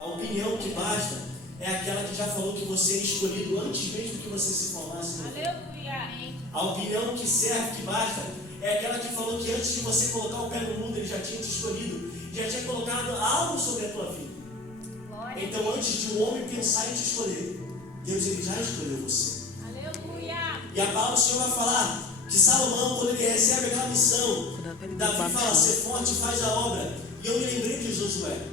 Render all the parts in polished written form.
A opinião que basta é aquela que já falou que você é escolhido antes mesmo que você se formasse. Aleluia. A opinião que serve, que basta, é aquela que falou que antes de você colocar o pé no mundo, ele já tinha te escolhido, já tinha colocado algo sobre a tua vida. Glória. Então, antes de um homem pensar em te escolher, Deus ele já escolheu você. Aleluia. E a palavra do Senhor vai falar que Salomão, quando ele recebe aquela missão, Davi fala, ser forte, faz a obra. E eu me lembrei de Josué.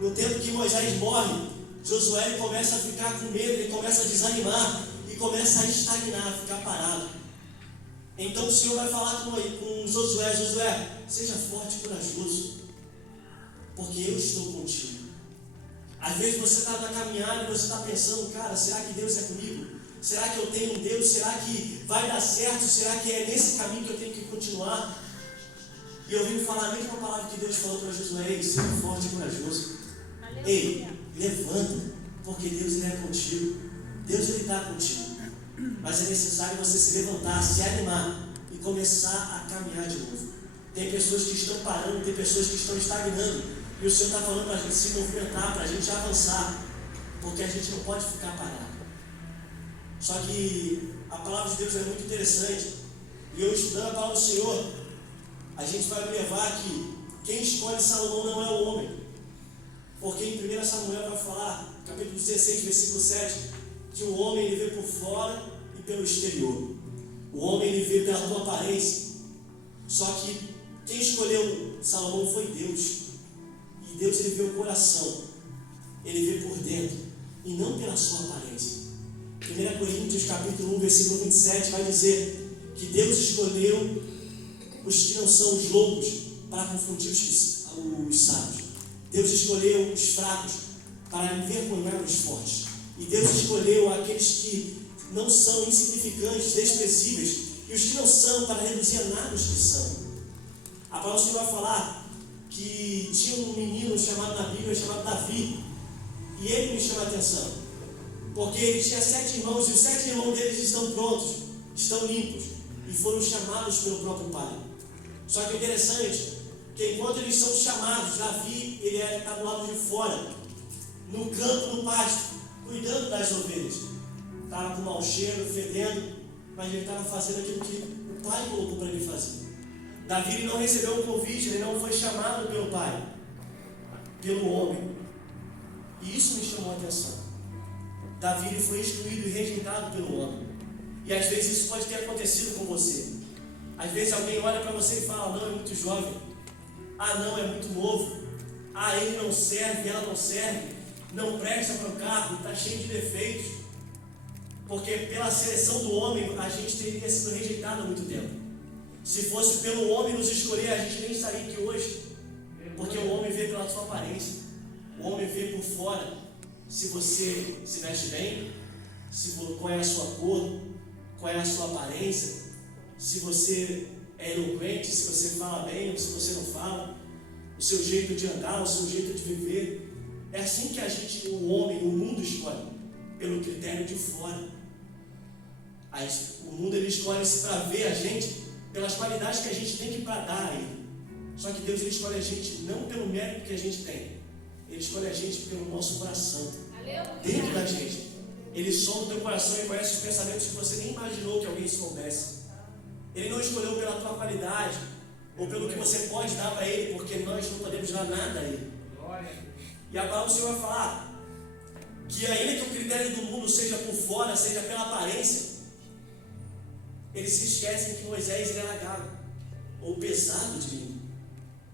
No tempo que Moisés morre, Josué ele começa a ficar com medo, ele começa a desanimar e começa a estagnar, a ficar parado. Então o Senhor vai falar com Josué, Josué, seja forte e corajoso, porque eu estou contigo. Às vezes você está na caminhada e você está pensando, cara, será que Deus é comigo? Será que eu tenho um Deus? Será que vai dar certo? Será que é nesse caminho que eu tenho que continuar? E eu vim falar a mesma palavra que Deus falou para Josué, ei, seja forte e corajoso. Aleluia. Ei, levanta, porque Deus ele é contigo. Deus ele está contigo. Mas é necessário você se levantar, se animar e começar a caminhar de novo. Tem pessoas que estão parando, tem pessoas que estão estagnando. E o Senhor está falando para a gente se movimentar, para a gente avançar, porque a gente não pode ficar parado. Só que a palavra de Deus é muito interessante. E eu estudando a palavra do Senhor, a gente vai levar que quem escolhe Salomão não é o homem. Porque em 1 Samuel vai falar, capítulo 16, versículo 7, que o homem ele vê por fora e pelo exterior. O homem ele vê pela tua aparência. Só que quem escolheu Salomão foi Deus. E Deus ele vê o coração. Ele vê por dentro e não pela sua aparência. 1 Coríntios capítulo 1, versículo 27 vai dizer que Deus escolheu os que não são os loucos para confundir os sábios. Deus escolheu os fracos para envergonhar os fortes. E Deus escolheu aqueles que não são insignificantes, desprezíveis, e os que não são para reduzir a nada os que são. A palavra do Senhor vai falar que tinha um menino chamado na Bíblia, chamado Davi, e ele me chama a atenção, porque ele tinha 7 irmãos, e os 7 irmãos deles estão prontos, estão limpos, e foram chamados pelo próprio pai. Só que é interessante, que enquanto eles são chamados, Davi, ele está do lado de fora, no campo, no pasto, cuidando das ovelhas. Estava com mau cheiro, fedendo, mas ele estava fazendo aquilo que o pai colocou para ele fazer. Davi ele não recebeu um convite, ele não foi chamado pelo pai, pelo homem. E isso me chamou a atenção. Davi ele foi excluído e rejeitado pelo homem. E às vezes isso pode ter acontecido com você. Às vezes alguém olha para você e fala, não, é muito jovem. Ah, não, é muito novo. Ah, ele não serve, ela não serve. Não presta para o cargo, está cheio de defeitos. Porque pela seleção do homem, a gente teria sido rejeitado há muito tempo. Se fosse pelo homem nos escolher, a gente nem estaria aqui hoje. Porque o homem vê pela sua aparência. O homem vê por fora. Se você se veste bem, qual é a sua cor, qual é a sua aparência, se você é eloquente, se você fala bem ou se você não fala, o seu jeito de andar, o seu jeito de viver. É assim que o homem, o mundo escolhe, pelo critério de fora. O mundo ele escolhe-se para ver a gente pelas qualidades que a gente tem que dar a ele. Só que Deus ele escolhe a gente não pelo mérito que a gente tem, ele escolhe a gente pelo nosso coração. Aleluia. Dentro da gente. Ele sonda o teu coração e conhece os pensamentos que você nem imaginou que alguém soubesse. Ele não escolheu pela tua qualidade ou pelo que você pode dar para ele, porque nós não podemos dar nada a ele. E a palavra do Senhor vai falar que ainda que o critério do mundo seja por fora, seja pela aparência, eles se esquecem que Moisés ele era gago ou pesado de mim.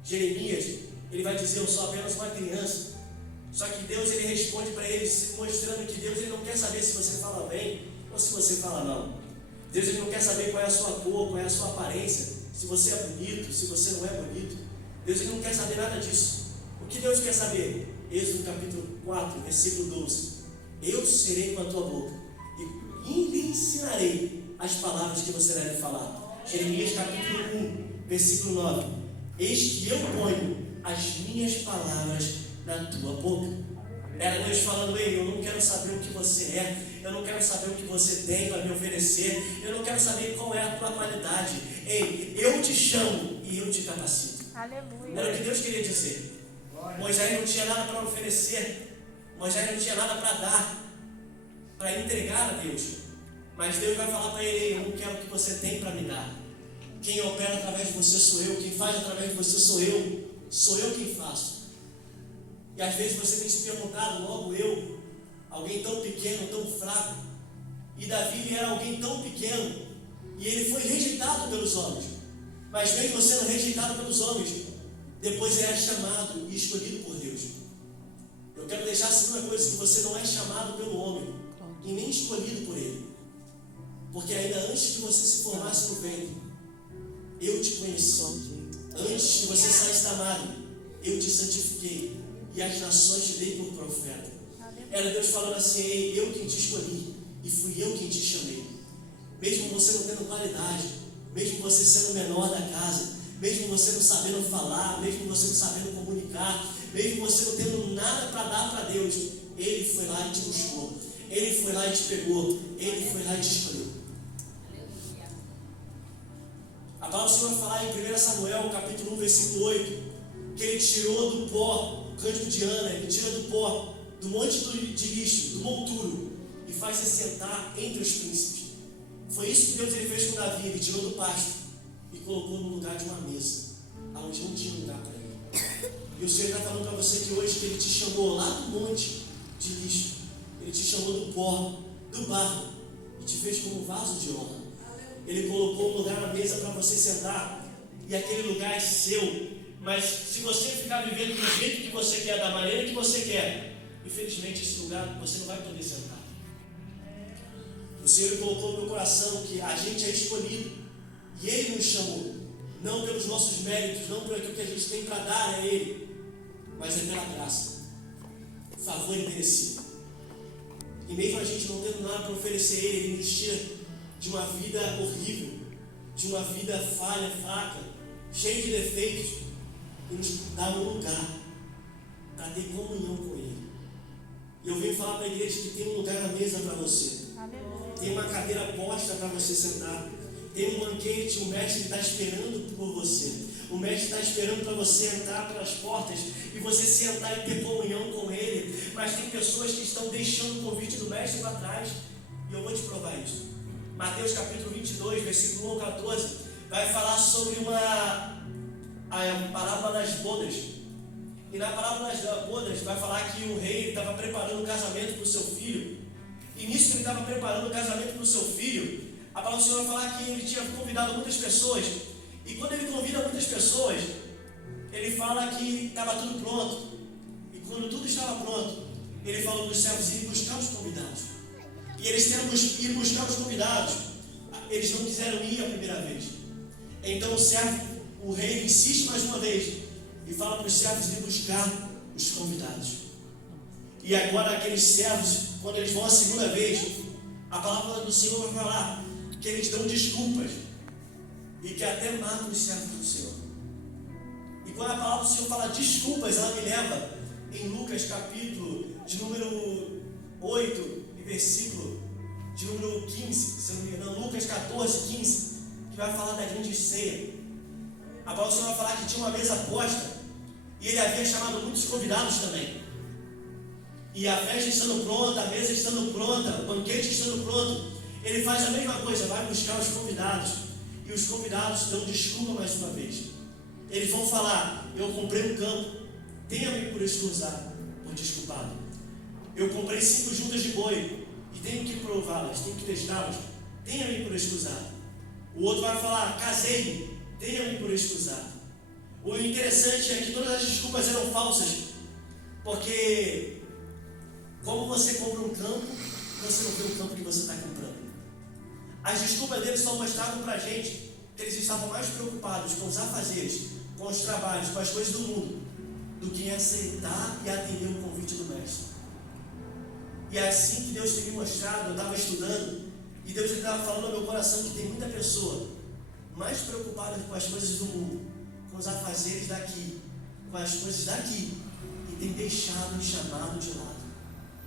Jeremias, ele vai dizer, eu sou apenas uma criança. Só que Deus ele responde para eles, mostrando que Deus ele não quer saber se você fala bem ou se você fala mal. Deus ele não quer saber qual é a sua cor, qual é a sua aparência, se você é bonito, se você não é bonito. Deus ele não quer saber nada disso. O que Deus quer saber? Êxodo capítulo 4, versículo 12. Eu serei com a tua boca e lhe ensinarei as palavras que você deve falar. Jeremias capítulo 1, versículo 9. Eis que eu ponho as minhas palavras na tua boca. Era Deus falando, ei, eu não quero saber o que você é, eu não quero saber o que você tem para me oferecer, eu não quero saber qual é a tua qualidade. Ei, eu te chamo e eu te capacito. Aleluia. Era o que Deus queria dizer. Moisés não tinha nada para oferecer, Moisés não tinha nada para dar, para entregar a Deus. Mas Deus vai falar para ele: eu não quero o que você tem para me dar. Quem opera através de você sou eu, quem faz através de você sou eu quem faço. E às vezes você tem se perguntado: logo eu, alguém tão pequeno, tão fraco. E Davi era alguém tão pequeno, e ele foi rejeitado pelos homens. Mas mesmo sendo rejeitado pelos homens, depois ele é chamado e escolhido por Deus. Eu quero deixar assim uma coisa: que você não é chamado pelo homem e nem escolhido por ele, porque ainda antes que você se formasse no ventre, eu te conheci. Antes que você saísse da madre, eu te santifiquei, e as nações te dei por profeta. Era Deus falando assim: ei, eu quem te escolhi, e fui eu quem te chamei. Mesmo você não tendo qualidade, mesmo você sendo o menor da casa, mesmo você não sabendo falar, mesmo você não sabendo comunicar, mesmo você não tendo nada para dar para Deus, Ele foi lá e te buscou, Ele foi lá e te pegou, Ele foi lá e te escolheu. A palavra do Senhor vai falar em 1 Samuel, capítulo 1, versículo 8, que Ele tirou do pó, o cântico de Ana, Ele tira do pó, do monte de lixo, do monturo, e faz se sentar entre os príncipes. Foi isso que Deus ele fez com Davi. Ele tirou do pasto e colocou no lugar de uma mesa, onde não tinha lugar para ele. E o Senhor está falando para você que hoje que Ele te chamou lá do monte de lixo, Ele te chamou do pó, do barro, e te fez como um vaso de honra. Ele colocou um lugar na mesa para você sentar, e aquele lugar é seu. Mas se você ficar vivendo do jeito que você quer, da maneira que você quer, infelizmente esse lugar você não vai poder sentar. O Senhor colocou no meu coração que a gente é escolhido, e Ele nos chamou, não pelos nossos méritos, não por aquilo que a gente tem para dar a Ele, mas é pela graça, favor imerecido. E mesmo a gente não tendo nada para oferecer a Ele, Ele nos tira de uma vida horrível, de uma vida falha, fraca, cheia de defeitos, e nos dá um lugar para ter comunhão com Ele. E eu venho falar para a igreja que tem um lugar na mesa para você, tem uma cadeira posta para você sentar, tem um banquete, o mestre está esperando por você. O mestre está esperando para você entrar pelas portas e você sentar e ter comunhão com Ele. Mas tem pessoas que estão deixando o convite do mestre para trás, e eu vou te provar isso. Mateus capítulo 22, versículo 1 ao 14, vai falar sobre a parábola das bodas. E na parábola das bodas vai falar que o rei estava preparando um casamento para o seu filho. E nisso que ele estava preparando o casamento para o seu filho, a palavra do Senhor vai falar que ele tinha convidado muitas pessoas. E quando ele convida muitas pessoas, ele fala que estava tudo pronto. E quando tudo estava pronto, ele falou para os servos irem buscar os convidados. E eles tendo ir buscar os convidados, eles não quiseram ir a primeira vez. Então o rei insiste mais uma vez e fala para os servos irem buscar os convidados. E agora aqueles servos, quando eles vão a segunda vez, a palavra do Senhor vai falar que eles dão desculpas e que até matam os servos do Senhor. E quando a palavra do Senhor fala desculpas, ela me leva em Lucas capítulo de número 8 e versículo de número 15, se não me engano, Lucas 14, 15, que vai falar da grande ceia. A palavra do Senhor vai falar que tinha uma mesa posta e ele havia chamado muitos convidados também. E a festa estando pronta, a mesa estando pronta, o banquete estando pronto, ele faz a mesma coisa, vai buscar os convidados. E os convidados dão desculpa mais uma vez. Eles vão falar: eu comprei um campo, tenha-me por escusado, por desculpado. Eu comprei 5 juntas de boi e tenho que prová-las, tenho que testá-las, tenha-me por escusado. O outro vai falar: casei-me, tenha-me por escusado. O interessante é que todas as desculpas eram falsas, porque como você compra um campo, você não vê o campo que você está comprando. As desculpas deles só mostravam para a gente que eles estavam mais preocupados com os afazeres, com os trabalhos, com as coisas do mundo, do que em aceitar e atender o convite do mestre. E é assim que Deus tem me mostrado. Eu estava estudando e Deus estava falando ao meu coração que tem muita pessoa mais preocupada com as coisas do mundo, com os afazeres daqui, com as coisas daqui, e tem deixado o chamado de lado,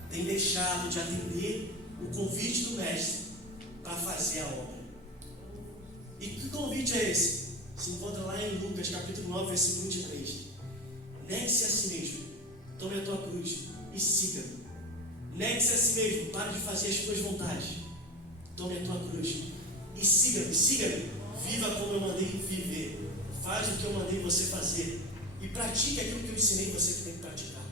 tem deixado de atender o convite do mestre para fazer a obra. E que convite é esse? Se encontra lá em Lucas capítulo 9, versículo 23. Negue-se a si mesmo, tome a tua cruz e siga-me. Negue-se a si mesmo, pare de fazer as tuas vontades. Tome a tua cruz e siga-me, siga-me. Viva como eu mandei viver. Faz o que eu mandei você fazer e pratique aquilo que eu ensinei você que tem que praticar.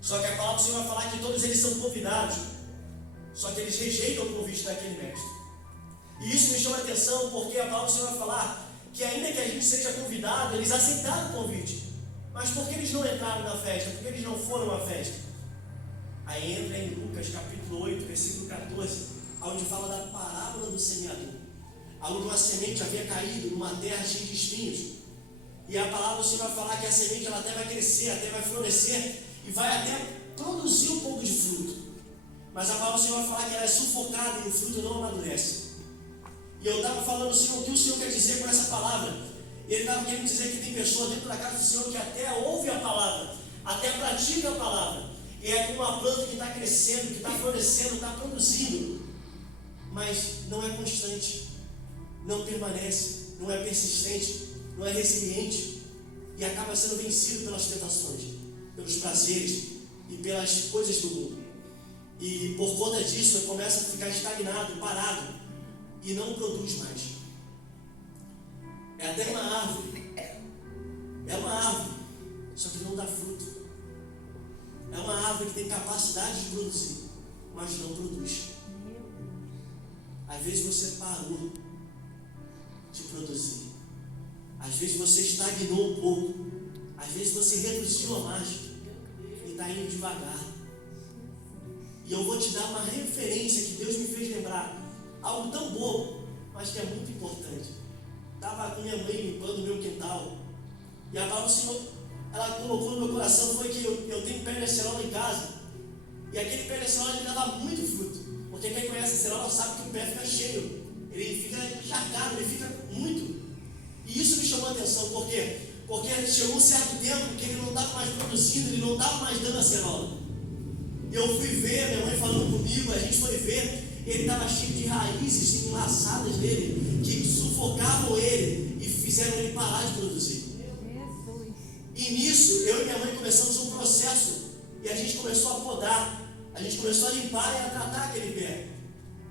Só que a palavra do Senhor vai falar que todos eles são convidados, só que eles rejeitam o convite daquele mestre. E isso me chama a atenção, porque a palavra do Senhor vai falar que ainda que a gente seja convidado, eles aceitaram o convite. Mas por que eles não entraram na festa? Por que eles não foram à festa? Aí entra em Lucas capítulo 8, versículo 14, onde fala da parábola do semeador. Onde uma semente havia caído numa terra cheia de espinhos. E a palavra do Senhor vai falar que a semente ela até vai crescer, até vai florescer e vai até produzir um pouco de fruto. Mas a palavra do Senhor vai falar que ela é sufocada e o fruto não amadurece. E eu estava falando, Senhor, o que o Senhor quer dizer com essa palavra? Ele estava querendo dizer que tem pessoas dentro da casa do Senhor que até ouve a palavra, até pratica a palavra. E é como uma planta que está crescendo, que está florescendo, está produzindo, mas não é constante, não permanece, não é persistente, não é resiliente e acaba sendo vencido pelas tentações, pelos prazeres e pelas coisas do mundo. E por conta disso ele começa a ficar estagnado, parado e não produz mais. É até uma árvore, só que não dá fruto. É uma árvore que tem capacidade de produzir, mas não produz. Às vezes você parou de produzir. Às vezes você estagnou um pouco. Às vezes você reduziu a margem e está indo devagar. E eu vou te dar uma referência que Deus me fez lembrar. Algo tão bobo, mas que é muito importante. Estava com minha mãe limpando o meu quintal. E a palavra do Senhor, ela colocou no meu coração, foi que eu tenho pé de acerola em casa. E aquele pé de acerola ele dava muito fruto. Porque quem conhece a acerola sabe que o pé fica cheio. Ele fica encharcado, ele fica muito. E isso me chamou a atenção, por quê? Porque chegou um certo tempo que ele não estava mais produzindo, ele não estava mais dando acerola. E eu fui ver, minha mãe falando comigo, a gente foi ver, ele estava cheio de raízes enlaçadas nele, que sufocavam ele e fizeram ele parar de produzir. E nisso, eu e minha mãe começamos um processo, e a gente começou a podar, a gente começou a limpar e a tratar aquele pé.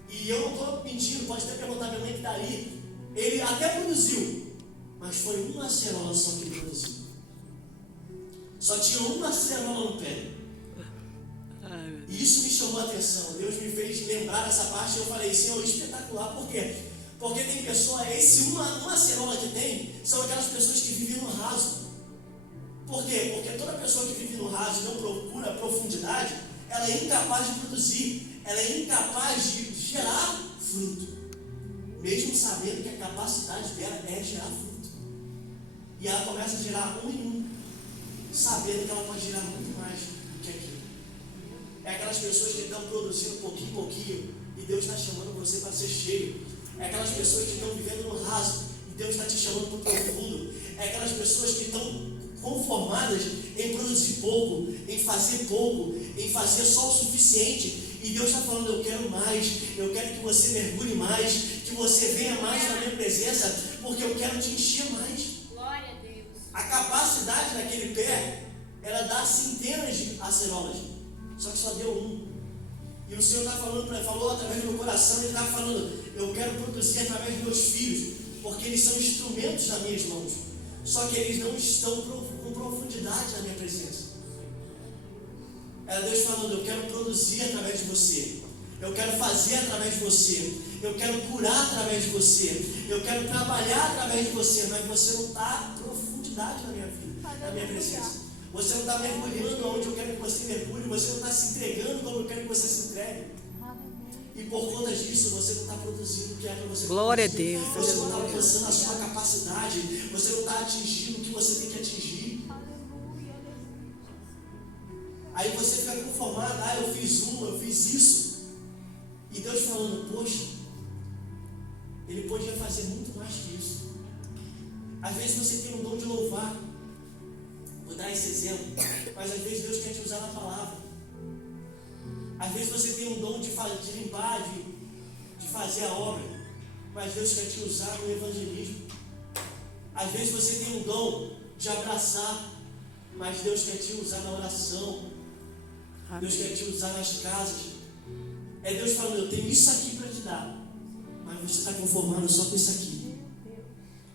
E eu não estou mentindo, pode até perguntar a minha mãe que está ali, ele até produziu, mas foi uma acerola só que ele produziu. Só tinha uma acerola no pé. E isso me chamou a atenção. Deus me fez lembrar dessa parte e eu falei, Senhor, espetacular. Por quê? Porque tem pessoa, uma acerola que tem, são aquelas pessoas que vivem no raso. Por quê? Porque toda pessoa que vive no raso e não procura profundidade, ela é incapaz de produzir, ela é incapaz de gerar fruto. Mesmo sabendo que a capacidade dela é gerar fruto. E ela começa a gerar um em um, sabendo que ela pode gerar muito mais do que aquilo. É aquelas pessoas que estão produzindo pouquinho em pouquinho e Deus está chamando você para ser cheio. É aquelas pessoas que estão vivendo no raso e Deus está te chamando para o profundo. É aquelas pessoas que estão conformadas em produzir pouco, em fazer só o suficiente. E Deus está falando, eu quero mais, eu quero que você mergulhe mais, que você venha mais na minha presença, porque eu quero te encher mais. Glória a Deus. A capacidade daquele pé era dar centenas de acerolas, só que só deu um. E o Senhor falou através do meu coração, Ele está falando, eu quero produzir através dos meus filhos, porque eles são instrumentos nas minhas mãos, só que eles não estão com profundidade na minha presença. Era Deus falando, eu quero produzir através de você, eu quero fazer através de você, eu quero curar através de você, eu quero trabalhar através de você, mas você não está em profundidade na minha vida, na minha presença. Você não está mergulhando onde eu quero que você mergulhe, você não está se entregando como eu quero que você se entregue. E por conta disso, você não está produzindo o que é para você. Glória a Deus. Você não está alcançando a sua capacidade, você não está atingindo o que você tem que atingir. Aí você fica conformado, eu fiz isso. E Deus falando, poxa, Ele podia fazer muito mais que isso. Às vezes você tem um dom de louvar. Vou dar esse exemplo, mas às vezes Deus quer te usar na palavra. Às vezes você tem um dom de limpar, de fazer a obra, mas Deus quer te usar no evangelismo. Às vezes você tem um dom de abraçar, mas Deus quer te usar na oração. Deus quer te usar nas casas. É Deus falando, eu tenho isso aqui para te dar, mas você está conformado só com isso aqui.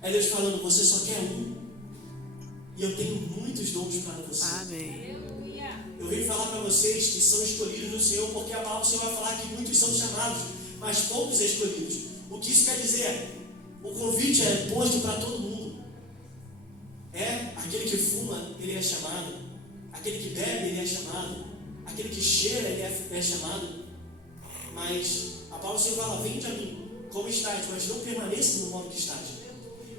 É Deus falando, você só quer um, e eu tenho muitos dons para você. Amém. Eu venho falar para vocês que são escolhidos do Senhor, porque a palavra do Senhor vai falar que muitos são chamados, mas poucos escolhidos. O que isso quer dizer? O convite é posto para todo mundo. Aquele que fuma, ele é chamado. Aquele que bebe, ele é chamado. Aquele que cheira, ele é chamado. Mas a palavra do Senhor fala, vinde a mim, como estás, mas não permaneça no modo que estás.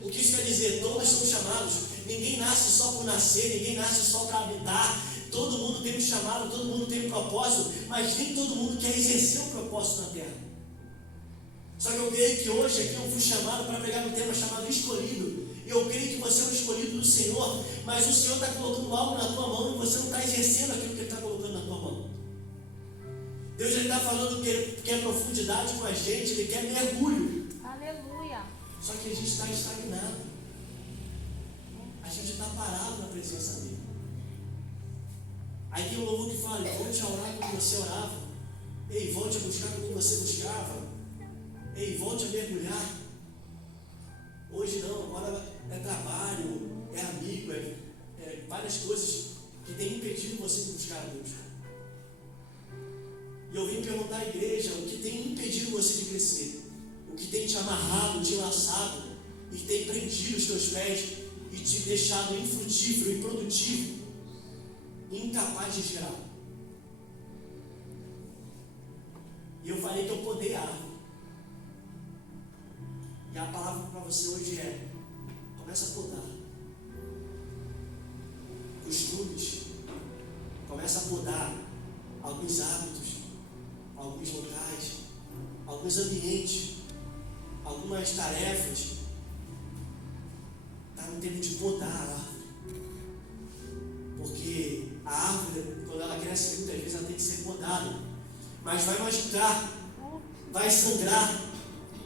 O que isso quer dizer? Todos são chamados. Ninguém nasce só por nascer, ninguém nasce só para habitar. Todo mundo tem um chamado, todo mundo tem um propósito, mas nem todo mundo quer exercer um propósito na terra. Só que eu creio que hoje aqui eu fui chamado para pegar um tema chamado escolhido. Eu creio que você é um escolhido do Senhor, mas o Senhor está colocando algo na tua mão e você não está exercendo aquilo que Ele está colocando na tua mão. Deus está falando que Ele quer profundidade com a gente, Ele quer mergulho. Aleluia. Só que a gente está estagnado. A gente está parado na presença dEle. Aí tem um louvor que fala, volte a orar como você orava. Ei, volte a buscar como você buscava. Ei, volte a mergulhar. Hoje não, agora é trabalho, é amigo, é várias coisas que têm impedido você de buscar a Deus. E eu vim perguntar à igreja o que tem impedido você de crescer, o que tem te amarrado, te laçado, e tem prendido os teus pés e te deixado infrutífero, improdutivo, incapaz de gerar. E eu falei que eu podei a árvore. E a palavra para você hoje é: começa a podar costumes, começa a podar alguns hábitos, alguns locais, alguns ambientes, algumas tarefas. Está no tempo de podar a árvore, porque a árvore, quando ela cresce, muitas vezes ela tem que ser podada, mas vai machucar, vai sangrar,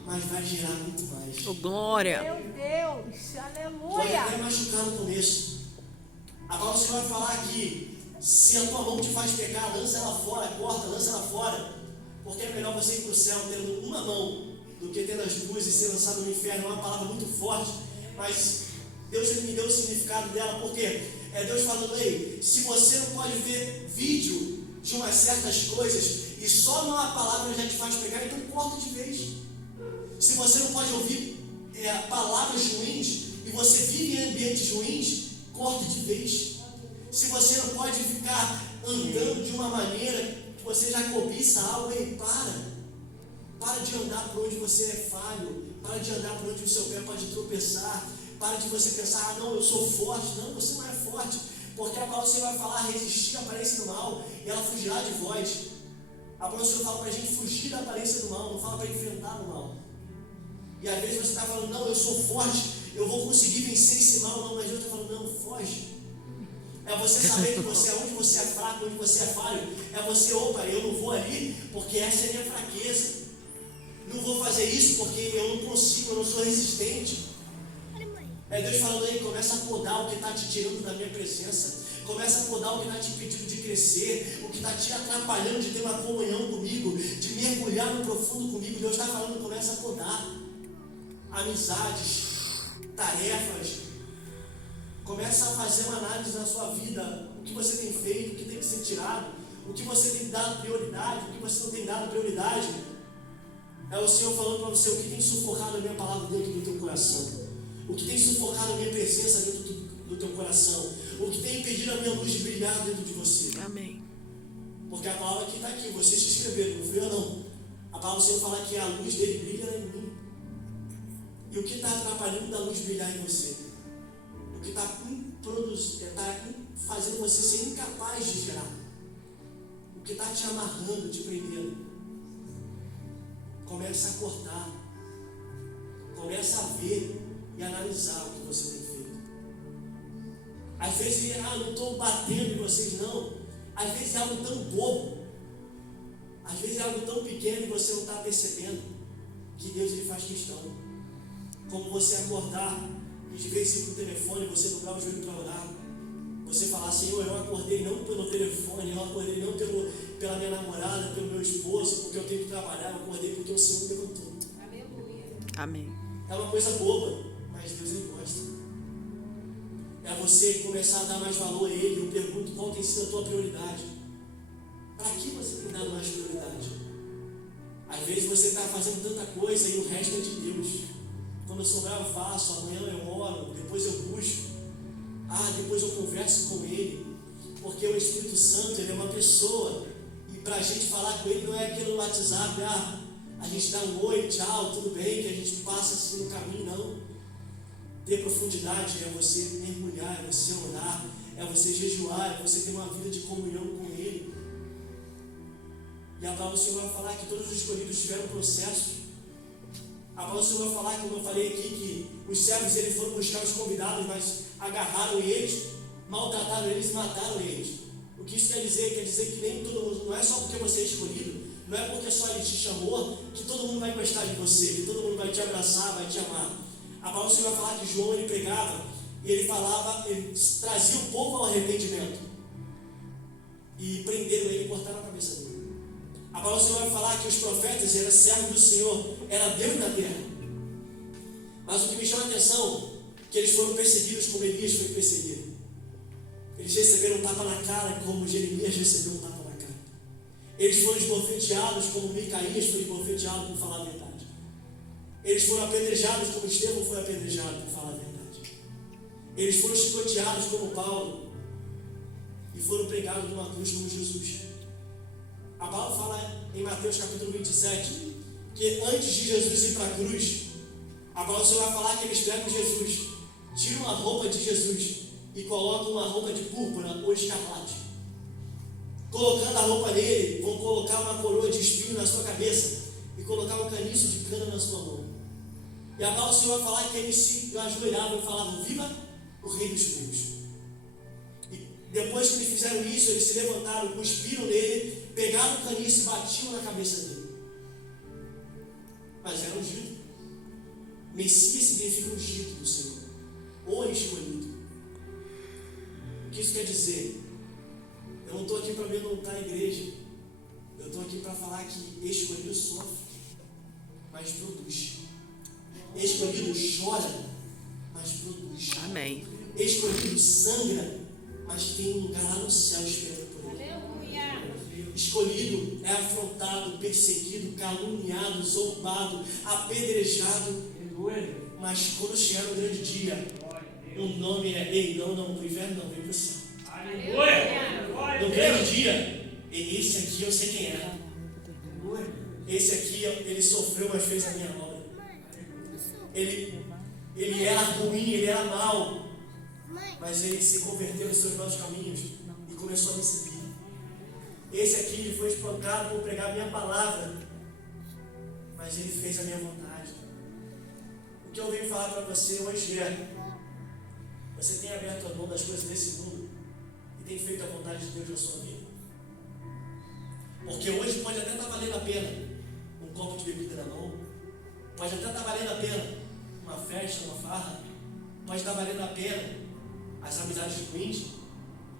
mas vai gerar muito mais. Oh, glória. Meu Deus, Pode aleluia. até machucar no começo. A palavra do Senhor vai falar que se a tua mão te faz pecar, lança ela fora, corta, lança ela fora, porque é melhor você ir para o céu tendo uma mão do que tendo as duas e ser lançado no inferno. É uma palavra muito forte, mas Deus me deu o significado dela, porque é Deus falando, ei, se você não pode ver vídeo de umas certas coisas e só uma palavra já te faz pegar, então corta de vez. Se você não pode ouvir palavras ruins e você vive em ambientes ruins, corte de vez. Se você não pode ficar andando de uma maneira que você já cobiça algo, ei, para de andar por onde você é falho, para de andar por onde o seu pé pode tropeçar, para de você pensar, não, eu sou forte. Não, você não é forte, porque a palavra do Senhor vai falar, resistir à aparência do mal e ela fugirá de vós. A palavra do Senhor fala para a gente fugir da aparência do mal, não fala para enfrentar o mal. E às vezes você está falando, não, eu sou forte, eu vou conseguir vencer esse mal. Não, mas Deus está falando, não, foge. É você saber que você, onde você é fraco, onde você é falho. É você, opa, eu não vou ali porque essa é a minha fraqueza. Não vou fazer isso porque eu não consigo, eu não sou resistente. É Deus falando aí, começa a podar o que está te tirando da minha presença. Começa a podar o que está te impedindo de crescer, o que está te atrapalhando de ter uma comunhão comigo, de mergulhar no profundo comigo. Deus está falando, começa a podar amizades, tarefas. Começa a fazer uma análise na sua vida, o que você tem feito, o que tem que ser tirado, o que você tem dado prioridade, o que você não tem dado prioridade. É o Senhor falando para você o que tem sufocado a minha palavra dentro do teu coração, o que tem sufocado a minha presença dentro do teu coração, o que tem impedido a minha luz de brilhar dentro de você. Amém. Porque a palavra que está aqui, vocês se escreveram, não fui eu não. A palavra do Senhor fala que a luz dele brilha em mim. E o que está atrapalhando da luz brilhar em você? O que está fazendo você ser incapaz de gerar? O que está te amarrando, te prendendo? Começa a cortar. Começa a ver e analisar o que você tem feito. Às vezes, não estou batendo em vocês, não. Às vezes é algo tão bobo. Às vezes é algo tão pequeno e você não está percebendo que Deus ele faz questão. Como você acordar e de vez em quando o telefone, você dobrar o joelho para orar. Você falar, Senhor, eu acordei não pelo telefone, eu acordei não pela minha namorada, pelo meu esposo, porque eu tenho que trabalhar, eu acordei porque o Senhor me levantou. Aleluia. Amém. É uma coisa boba, mas Deus ele gosta. É você começar a dar mais valor a Ele. Eu pergunto qual tem sido a tua prioridade. Para que você tem dado mais prioridade? Às vezes você está fazendo tanta coisa e o resto é de Deus. Quando eu sobrar eu faço, amanhã eu oro, depois eu busco. Depois eu converso com Ele. Porque o Espírito Santo, Ele é uma pessoa. E para a gente falar com Ele não é aquele no WhatsApp, a gente dá um oi, tchau, tudo bem, que a gente passa assim no caminho, não. Ter profundidade é você mergulhar, é você orar, é você jejuar, é você ter uma vida de comunhão com Ele. E a palavra do Senhor vai falar que todos os escolhidos tiveram processo. A palavra do Senhor vai falar, como eu falei aqui, que os servos eles foram buscar os convidados, mas agarraram eles, maltrataram eles e mataram eles. O que isso quer dizer? Quer dizer que nem todo mundo, não é só porque você é escolhido, não é porque só Ele te chamou, que todo mundo vai gostar de você, que todo mundo vai te abraçar, vai te amar. A palavra do Senhor vai falar que João ele pregava e ele falava, ele trazia o povo ao arrependimento. E prenderam ele e cortaram a cabeça dele. A palavra do Senhor vai falar que os profetas eram servos do Senhor, era Deus na terra. Mas o que me chama a atenção é que eles foram perseguidos como Elias foi perseguido. Eles receberam um tapa na cara como Jeremias recebeu um tapa na cara. Eles foram esbofeteados como Micaías foi esbofeteado por falar a verdade. Eles foram apedrejados como Estevão foi apedrejado por falar a verdade. Eles foram chicoteados como Paulo e foram pregados numa cruz como Jesus. A palavra fala em Mateus capítulo 27 que antes de Jesus ir para a cruz, a palavra do Senhor vai falar que eles pegam Jesus, tiram a roupa de Jesus e colocam uma roupa de púrpura ou escarlate. Colocando a roupa nele, vão colocar uma coroa de espinho na sua cabeça e colocar um caniço de cana na sua mão. E a palavra do Senhor vai falar que eles se ajoelhavam e falavam: viva o Rei dos Judeus. E depois que eles fizeram isso, eles se levantaram, cuspiram nele, pegaram o caniço e batiam na cabeça dele. Mas era ungido. Messias significa ungido do Senhor, ou escolhido. O que isso quer dizer? Eu não estou aqui para montar a igreja. Eu estou aqui para falar que escolhido sofre, mas produz. Escolhido chora, mas produz. Amém. Escolhido sangra, mas tem um lugar lá no céu esperando por ele. Aleluia. Escolhido é afrontado, perseguido, caluniado, zombado, apedrejado. Mas quando chegar no grande dia, o nome é: ei, não para o inferno, não, vem para o céu. No grande dia, esse aqui eu sei quem é. Esse aqui ele sofreu, mas fez a minha obra. Ele era ruim, ele era mau, mas ele se converteu nos seus maus caminhos e começou a me seguir. Esse aqui ele foi espancado por pregar a minha palavra, mas ele fez a minha vontade. O que eu venho falar para você hoje é: você tem aberto a mão das coisas desse mundo e tem feito a vontade de Deus na sua vida? Porque hoje pode até estar valendo a pena um copo de bebida na mão, pode até estar valendo a pena uma festa, uma farra, pode estar valendo a pena as amizades ruins,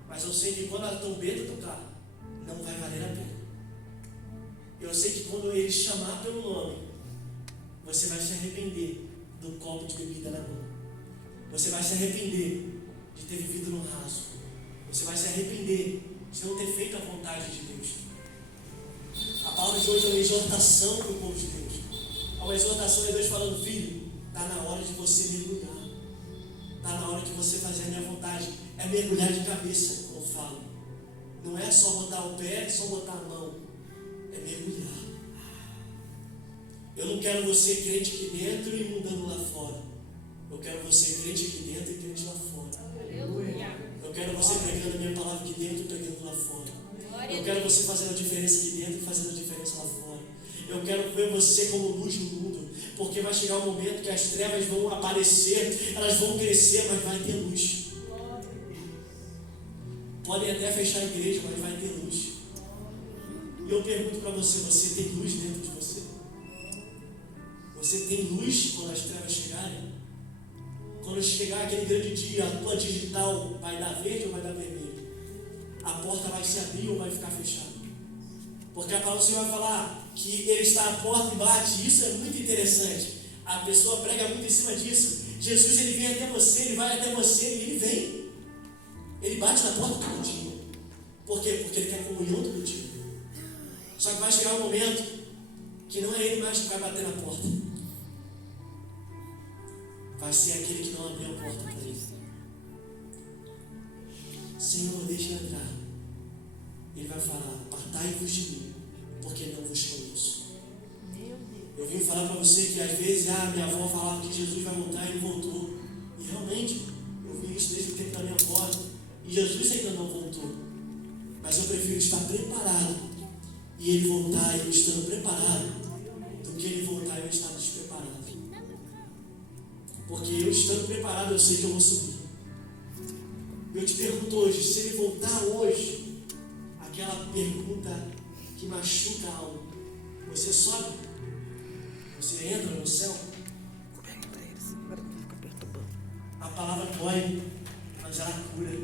mas eu sei que quando a trombeta tocar, não vai valer a pena. Eu sei que quando ele chamar pelo nome, você vai se arrepender do copo de bebida na mão. Você vai se arrepender de ter vivido no raso. Você vai se arrepender de não ter feito a vontade de Deus. A palavra de hoje é uma exortação para o povo de Deus. É uma exortação de Deus falando: filho, está na hora de você mergulhar. Está na hora de você fazer a minha vontade. É mergulhar de cabeça, como eu falo. Não é só botar o pé, só botar a mão. É mergulhar. Eu não quero você crente aqui dentro e mudando lá fora. Eu quero você crente aqui dentro e crente lá fora. Aleluia. Eu quero você pregando a minha palavra aqui dentro e pregando lá fora. Eu quero você fazendo a diferença aqui dentro e fazendo a diferença lá fora. Eu quero ver você como luz no mundo, porque vai chegar um momento que as trevas vão aparecer, elas vão crescer, mas vai ter luz. Podem até fechar a igreja, mas vai ter luz. E eu pergunto para você: você tem luz dentro de você? Você tem luz quando as trevas chegarem? Quando chegar aquele grande dia, a tua digital vai dar verde ou vai dar vermelho? A porta vai se abrir ou vai ficar fechada? Porque a palavra do Senhor vai falar que Ele está à porta e bate. Isso é muito interessante. A pessoa prega muito em cima disso. Jesus, Ele vem até você, Ele vai até você e Ele vem. Ele bate na porta todo dia. Por quê? Porque Ele quer comunhão todo dia. Só que vai chegar um momento que não é Ele mais que vai bater na porta. Vai ser aquele que não abriu a porta para Ele. Senhor, deixa eu entrar. Ele vai falar: apartai-vos de mim, porque não vos conheço. Eu vim falar para você que às vezes minha avó falava que Jesus vai voltar e ele voltou. E realmente, eu vi isso desde o tempo da minha avó. E Jesus ainda não voltou. Mas eu prefiro estar preparado e ele voltar e eu estando preparado, do que ele voltar e eu estar despreparado. Porque eu estando preparado, eu sei que eu vou subir. Eu te pergunto hoje, se ele voltar hoje, aquela pergunta que machuca a alma, você sobe? Você entra no céu? A palavra dói, mas ela cura.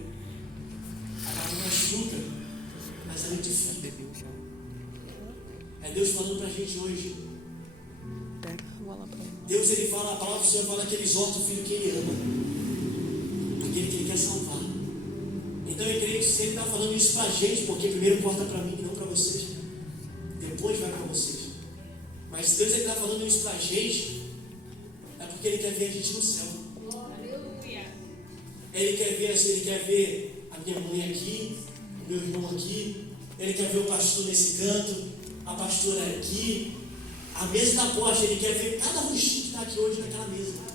A palavra machuca, mas ela edifica. É Deus falando pra gente hoje. Deus, Ele fala, a palavra do Senhor fala que Ele exorta o filho que Ele ama, aquele que Ele quer salvar. Então eu creio que se Ele está falando isso para a gente, porque primeiro corta para mim e não para vocês, depois vai para vocês. Mas se Deus está falando isso para a gente, é porque Ele quer ver a gente no céu. Ele quer ver a minha mãe aqui, o meu irmão aqui, Ele quer ver o pastor nesse canto, a pastora aqui, a mesa da porta. Ele quer ver cada rostinho que está aqui hoje naquela mesa.